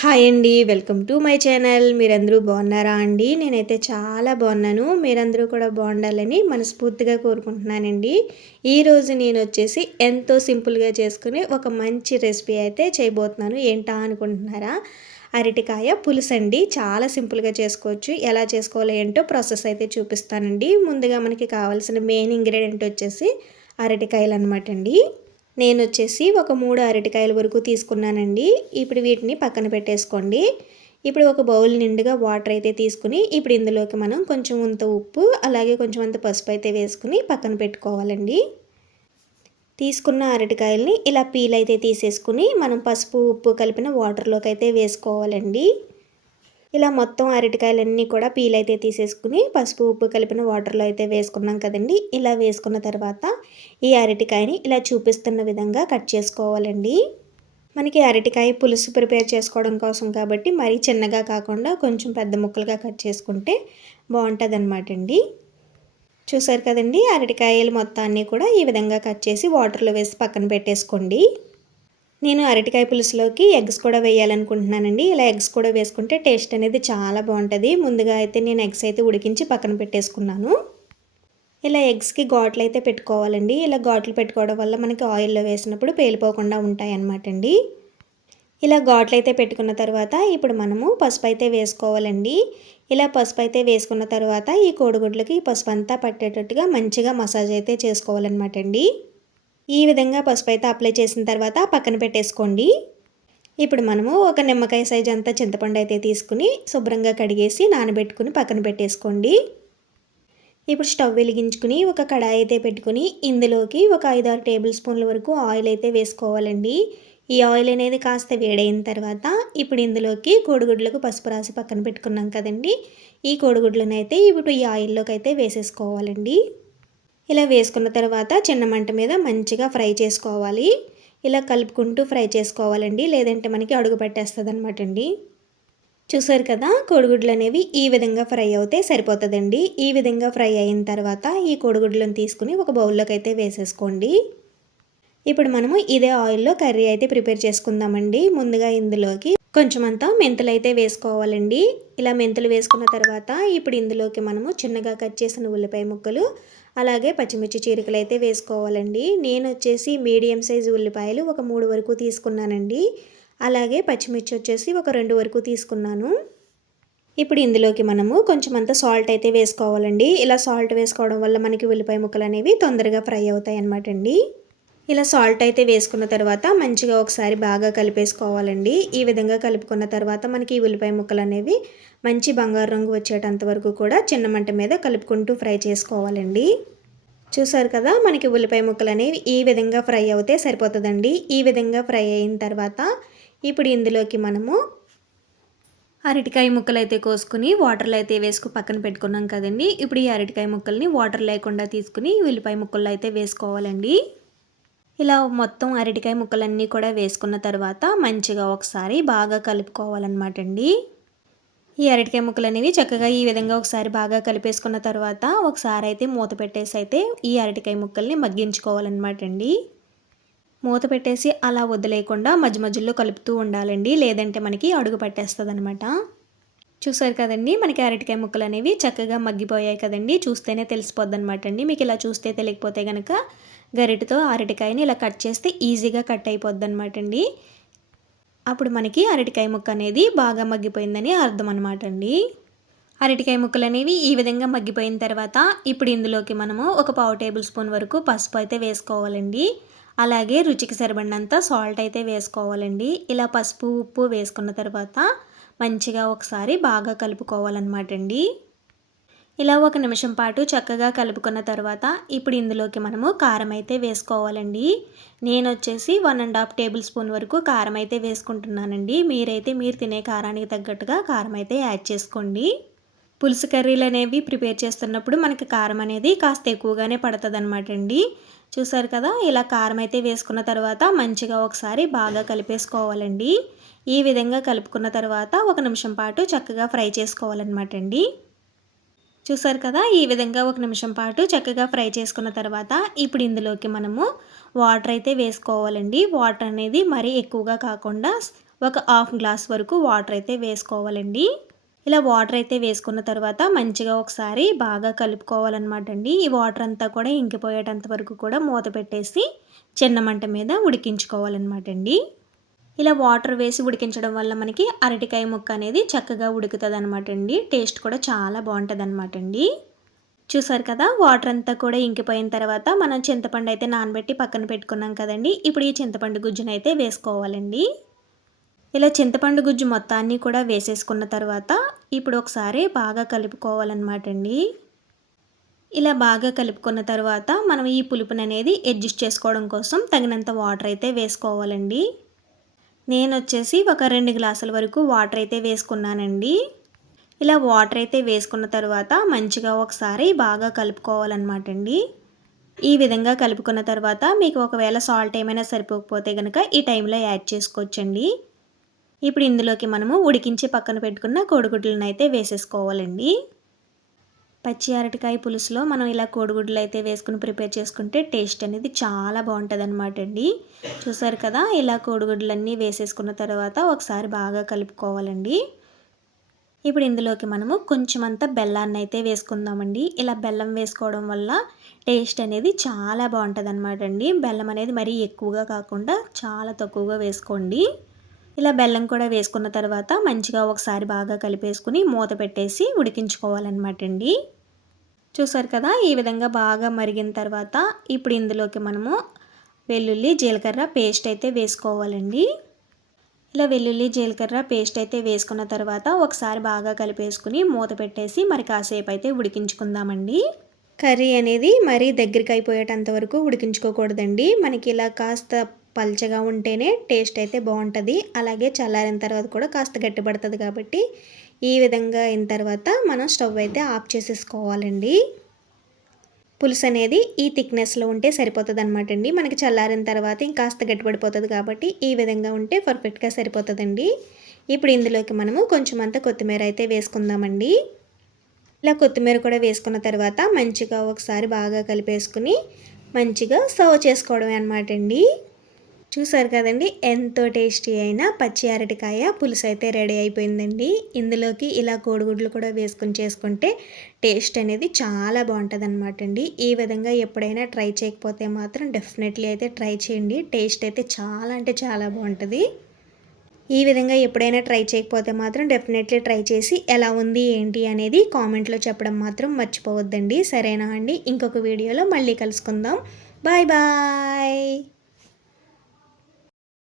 Hi అండి welcome to my channel మీరందరూ బాగున్నారా అండి? నేనైతే చాలా బాగున్నాను. మీరందరూ కూడా బాగుండాలని మనస్ఫూర్తిగా కోరుకుంటున్నానండి. ఈరోజు నేను వచ్చేసి ఎంతో సింపుల్గా చేసుకుని ఒక మంచి రెసిపీ అయితే చేయబోతున్నాను. ఏంటా అనుకుంటున్నారా? అరటికాయ పులుసు అండి. చాలా సింపుల్గా చేసుకోవచ్చు. ఎలా చేసుకోవాలో ఏంటో ప్రాసెస్ అయితే చూపిస్తానండి. ముందుగా మనకి కావాల్సిన మెయిన్ ఇంగ్రీడియంట్ వచ్చేసి అరటికాయలు అనమాట అండి. నేను వచ్చేసి ఒక మూడు అరటికాయల వరకు తీసుకున్నానండి. ఇప్పుడు వీటిని పక్కన పెట్టేసుకోండి. ఇప్పుడు ఒక బౌల్ నిండుగా వాటర్ అయితే తీసుకుని ఇప్పుడు ఇందులోకి మనం కొంచెం అంత ఉప్పు అలాగే కొంచెం అంత పసుపు అయితే వేసుకుని పక్కన పెట్టుకోవాలండి. తీసుకున్న అరటికాయల్ని ఇలా పీల్ అయితే తీసేసుకుని మనం పసుపు ఉప్పు కలిపిన వాటర్లోకి అయితే వేసుకోవాలండి. ఇలా మొత్తం అరటికాయలన్నీ కూడా పీల్ అయితే తీసేసుకుని పసుపు ఉప్పు కలిపిన వాటర్లో అయితే వేసుకున్నాం కదండి. ఇలా వేసుకున్న తర్వాత ఈ అరటికాయని ఇలా చూపిస్తున్న విధంగా కట్ చేసుకోవాలండి. మనకి అరటికాయ పులుసు ప్రిపేర్ చేసుకోవడం కోసం కాబట్టి మరీ చిన్నగా కాకుండా కొంచెం పెద్ద ముక్కలుగా కట్ చేసుకుంటే బాగుంటుంది అనమాట అండి. చూసారు కదండి అరటికాయలు మొత్తాన్ని కూడా ఈ విధంగా కట్ చేసి వాటర్లో వేసి పక్కన పెట్టేసుకోండి. నేను అరటికాయ పులుసులోకి ఎగ్స్ కూడా వేయాలనుకుంటున్నానండి. ఇలా ఎగ్స్ కూడా వేసుకుంటే టేస్ట్ అనేది చాలా బాగుంటుంది. ముందుగా అయితే నేను ఎగ్స్ అయితే ఉడికించి పక్కన పెట్టేసుకున్నాను. ఇలా ఎగ్స్కి ఘాట్లు అయితే పెట్టుకోవాలండి. ఇలా ఘాట్లు పెట్టుకోవడం వల్ల మనకి ఆయిల్లో వేసినప్పుడు పేలిపోకుండా ఉంటాయి అన్నమాట అండి ఇలా ఘాట్లు అయితే పెట్టుకున్న తర్వాత ఇప్పుడు మనము పసుపు అయితే వేసుకోవాలండి. ఇలా పసుపు అయితే వేసుకున్న తర్వాత ఈ కోడిగుడ్లకి పసుపు అంతా పట్టేటట్టుగా మంచిగా మసాజ్ అయితే చేసుకోవాలన్నమాట అండి ఈ విధంగా పసుపు అయితే అప్లై చేసిన తర్వాత పక్కన పెట్టేసుకోండి. ఇప్పుడు మనము ఒక నిమ్మకాయ సైజ్ అంతా చింతపండు అయితే తీసుకుని శుభ్రంగా కడిగేసి నానబెట్టుకుని పక్కన పెట్టేసుకోండి. ఇప్పుడు స్టవ్ వెలిగించుకుని ఒక కడాయి అయితే పెట్టుకుని ఇందులోకి ఒక ఐదారు టేబుల్ స్పూన్ల వరకు ఆయిల్ అయితే వేసుకోవాలండి. ఈ ఆయిల్ అనేది కాస్త వేడైన తర్వాత ఇప్పుడు ఇందులోకి కోడిగుడ్లకు పసుపు రాసి పక్కన పెట్టుకున్నాం కదండి. ఈ కోడిగుడ్లను అయితే ఇప్పుడు ఈ ఆయిల్లోకి అయితే వేసేసుకోవాలండి. ఇలా వేసుకున్న తర్వాత చిన్న మంట మీద మంచిగా ఫ్రై చేసుకోవాలి. ఇలా కలుపుకుంటూ ఫ్రై చేసుకోవాలండి. లేదంటే మనకి అడుగు పెట్టేస్తుంది అనమాట అండి. చూసారు కదా కోడిగుడ్లు అనేవి ఈ విధంగా ఫ్రై అవుతే సరిపోతుందండి. ఈ విధంగా ఫ్రై అయిన తర్వాత ఈ కోడిగుడ్లను తీసుకుని ఒక బౌల్లోకి అయితే వేసేసుకోండి. ఇప్పుడు మనము ఇదే ఆయిల్లో కర్రీ అయితే ప్రిపేర్ చేసుకుందామండి. ముందుగా ఇందులోకి కొంచెం అంతా మెంతులు అయితే వేసుకోవాలండి. ఇలా మెంతులు వేసుకున్న తర్వాత ఇప్పుడు ఇందులోకి మనము చిన్నగా కట్ చేసిన ఉల్లిపాయ ముక్కలు అలాగే పచ్చిమిర్చి చీరికలు అయితే వేసుకోవాలండి. నేను వచ్చేసి మీడియం సైజు ఉల్లిపాయలు ఒక మూడు వరకు తీసుకున్నానండి. అలాగే పచ్చిమిర్చి వచ్చేసి ఒక రెండు వరకు తీసుకున్నాను. ఇప్పుడు ఇందులోకి మనము కొంచెం అంత సాల్ట్ అయితే వేసుకోవాలండి. ఇలా సాల్ట్ వేసుకోవడం వల్ల మనకి ఉల్లిపాయ ముక్కలు అనేవి తొందరగా ఫ్రై అవుతాయి అన్నమాట అండి ఇలా సాల్ట్ అయితే వేసుకున్న తర్వాత మంచిగా ఒకసారి బాగా కలిపేసుకోవాలండి. ఈ విధంగా కలుపుకున్న తర్వాత మనకి ఈ ఉల్లిపాయ ముక్కలు అనేవి మంచి బంగారు రంగు వచ్చేటంత వరకు కూడా చిన్న మంట మీద కలుపుకుంటూ ఫ్రై చేసుకోవాలండి. చూసారు కదా మనకి ఉల్లిపాయ ముక్కలు అనేవి ఈ విధంగా ఫ్రై అవుతే సరిపోతుందండి. ఈ విధంగా ఫ్రై అయిన తర్వాత ఇప్పుడు ఇందులోకి మనము అరటికాయ ముక్కలు అయితే కోసుకుని వాటర్లో అయితే వేసుకు పక్కన పెట్టుకున్నాం కదండి. ఇప్పుడు ఈ అరటికాయ ముక్కల్ని వాటర్ లేకుండా తీసుకుని ఉల్లిపాయ ముక్కల్లో అయితే వేసుకోవాలండి. ఇలా మొత్తం అరటికాయ ముక్కలన్నీ కూడా వేసుకున్న తర్వాత మంచిగా ఒకసారి బాగా కలుపుకోవాలన్నమాట అండి. ఈ అరటికాయ ముక్కలు అనేవి చక్కగా ఈ విధంగా ఒకసారి బాగా కలిపేసుకున్న తర్వాత ఒకసారి అయితే మూత పెట్టేసి అయితే ఈ అరటికాయ ముక్కల్ని మగ్గించుకోవాలన్నమాట అండి. మూత పెట్టేసి అలా వదిలేయకుండా మధ్య మధ్యలో కలుపుతూ ఉండాలండి. లేదంటే మనకి అడుగు పట్టేస్తుంది అనమాట చూసారు కదండి మనకి అరటికాయ ముక్కలు అనేవి చక్కగా మగ్గిపోయాయి కదండి. చూస్తేనే తెలిసిపోద్ది అనమాట అండి. మీకు ఇలా చూస్తే తెలియకపోతే కనుక గరిటతో అరటికాయని ఇలా కట్ చేస్తే ఈజీగా కట్ అయిపోద్ది అనమాట అండి. అప్పుడు మనకి అరటికాయ ముక్క అనేది బాగా మగ్గిపోయిందని అర్థం అనమాట అండి. అరటికాయ ముక్కలు అనేవి ఈ విధంగా మగ్గిపోయిన తర్వాత ఇప్పుడు ఇందులోకి మనము ఒక పావు టేబుల్ స్పూన్ వరకు పసుపు అయితే వేసుకోవాలండి. అలాగే రుచికి సరిపడినంత సాల్ట్ అయితే వేసుకోవాలండి. ఇలా పసుపు ఉప్పు వేసుకున్న తర్వాత మంచిగా ఒకసారి బాగా కలుపుకోవాలన్నమాట అండి. ఇలా ఒక నిమిషం పాటు చక్కగా కలుపుకున్న తర్వాత ఇప్పుడు ఇందులోకి మనము కారం అయితే వేసుకోవాలండి. నేను వచ్చేసి one and half table spoon వరకు కారం అయితే వేసుకుంటున్నానండి. మీరైతే మీరు తినే కారానికి తగ్గట్టుగా కారం అయితే యాడ్ చేసుకోండి. పులుసు కర్రీలు అనేవి ప్రిపేర్ చేస్తున్నప్పుడు మనకి కారం అనేది కాస్త ఎక్కువగానే పడుతుంది అనమాట అండి చూసారు కదా ఇలా కారం అయితే వేసుకున్న తర్వాత మంచిగా ఒకసారి బాగా కలిపేసుకోవాలండి. ఈ విధంగా కలుపుకున్న తర్వాత ఒక నిమిషం పాటు చక్కగా ఫ్రై చేసుకోవాలన్నమాట అండి చూసారు కదా? ఈ విధంగా ఒక నిమిషం పాటు చక్కగా ఫ్రై చేసుకున్న తర్వాత ఇప్పుడు ఇందులోకి మనము వాటర్ అయితే వేసుకోవాలండి. వాటర్ అనేది మరీ ఎక్కువగా కాకుండా ఒక హాఫ్ గ్లాస్ వరకు వాటర్ అయితే వేసుకోవాలండి. ఇలా వాటర్ అయితే వేసుకున్న తర్వాత మంచిగా ఒకసారి బాగా కలుపుకోవాలన్నమాట అండి ఈ వాటర్ అంతా కూడా ఇంకిపోయేటంత వరకు కూడా మూత పెట్టేసి చిన్న మంట మీద ఉడికించుకోవాలన్నమాట అండి ఇలా వాటర్ వేసి ఉడికించడం వల్ల మనకి అరటికాయ ముక్క అనేది చక్కగా ఉడుకుతుంది అనమాట అండి. టేస్ట్ కూడా చాలా బాగుంటుంది అనమాట అండి చూసారు కదా వాటర్ అంతా కూడా ఇంకిపోయిన తర్వాత మనం చింతపండు అయితే నానబెట్టి పక్కన పెట్టుకున్నాం కదండి. ఇప్పుడు ఈ చింతపండు గుజ్జును అయితే వేసుకోవాలండి. ఇలా చింతపండు గుజ్జు మొత్తాన్ని కూడా వేసేసుకున్న తర్వాత ఇప్పుడు ఒకసారి బాగా కలుపుకోవాలన్నమాట అండి ఇలా బాగా కలుపుకున్న తర్వాత మనం ఈ పులుపుని అనేది అడ్జస్ట్ చేసుకోవడం కోసం తగినంత వాటర్ అయితే వేసుకోవాలండి. నేను వచ్చేసి ఒక రెండు గ్లాసుల వరకు వాటర్ అయితే వేసుకున్నానండి. ఇలా వాటర్ అయితే వేసుకున్న తర్వాత మంచిగా ఒకసారి బాగా కలుపుకోవాలన్నమాట అండి ఈ విధంగా కలుపుకున్న తర్వాత మీకు ఒకవేళ సాల్ట్ ఏమైనా సరిపోకపోతే కనుక ఈ టైంలో యాడ్ చేసుకోవచ్చండి. ఇప్పుడు ఇందులోకి మనము ఉడికించి పక్కన పెట్టుకున్న కోడిగుడ్లను అయితే వేసేసుకోవాలండి. పచ్చి అరటికాయ పులుసులో మనం ఇలా కోడిగుడ్లు అయితే వేసుకుని ప్రిపేర్ చేసుకుంటే టేస్ట్ అనేది చాలా బాగుంటుంది అనమాట అండి. చూసారు కదా ఇలా కోడిగుడ్లన్నీ వేసేసుకున్న తర్వాత ఒకసారి బాగా కలుపుకోవాలండి. ఇప్పుడు ఇందులోకి మనము కొంచెం అంత బెల్లాన్ని అయితే వేసుకుందామండి. ఇలా బెల్లం వేసుకోవడం వల్ల టేస్ట్ అనేది చాలా బాగుంటుంది అనమాట అండి. బెల్లం అనేది మరీ ఎక్కువగా కాకుండా చాలా తక్కువగా వేసుకోండి. ఇలా బెల్లం కూడా వేసుకున్న తర్వాత మంచిగా ఒకసారి బాగా కలిపేసుకుని మూత పెట్టేసి ఉడికించుకోవాలన్నమాట అండి. చూసారు కదా ఈ విధంగా బాగా మరిగిన తర్వాత ఇప్పుడు ఇందులోకి మనము వెల్లుల్లి జీలకర్ర పేస్ట్ అయితే వేసుకోవాలండి. ఇలా వెల్లుల్లి జీలకర్ర పేస్ట్ అయితే వేసుకున్న తర్వాత ఒకసారి బాగా కలిపేసుకుని మూత పెట్టేసి మరి కాసేపు అయితే ఉడికించుకుందామండి. కర్రీ అనేది మరీ దగ్గరికి అయిపోయేటంత వరకు ఉడికించుకోకూడదండి. మనకి ఇలా కాస్త పల్చగా ఉంటేనే టేస్ట్ అయితే బాగుంటుంది. అలాగే చల్లారిన తర్వాత కూడా కాస్త గట్టిపడుతుంది కాబట్టి ఈ విధంగా అయిన తర్వాత మనం స్టవ్ అయితే ఆఫ్ చేసేసుకోవాలండి. పులుసు అనేది ఈ థిక్నెస్లో ఉంటే సరిపోతుంది అనమాట అండి. మనకి చల్లారిన తర్వాత ఇంకాస్త గట్టిపడిపోతుంది కాబట్టి ఈ విధంగా ఉంటే పర్ఫెక్ట్గా సరిపోతుందండి. ఇప్పుడు ఇందులోకి మనము కొంచెం అంత కొత్తిమీర అయితే వేసుకుందామండి. ఇలా కొత్తిమీర కూడా వేసుకున్న తర్వాత మంచిగా ఒకసారి బాగా కలిపేసుకుని మంచిగా సర్వ్ చేసుకోవడమే అనమాట అండి. చూసారు కదండి ఎంతో టేస్టీ అయిన పచ్చి అరటికాయ పులుసు అయితే రెడీ అయిపోయిందండి. ఇందులోకి ఇలా కోడిగుడ్లు కూడా వేసుకుని చేసుకుంటే టేస్ట్ అనేది చాలా బాగుంటుంది అనమాట అండి. ఈ విధంగా ఎప్పుడైనా ట్రై చేయకపోతే మాత్రం డెఫినెట్లీ అయితే ట్రై చేయండి. టేస్ట్ అయితే చాలా అంటే చాలా బాగుంటుంది. ఈ విధంగా ఎప్పుడైనా ట్రై చేయకపోతే మాత్రం డెఫినెట్లీ ట్రై చేసి ఎలా ఉంది ఏంటి అనేది కామెంట్లో చెప్పడం మాత్రం మర్చిపోవద్దండి. సరేనా అండి? ఇంకొక వీడియోలో మళ్ళీ కలుసుకుందాం. Bye bye!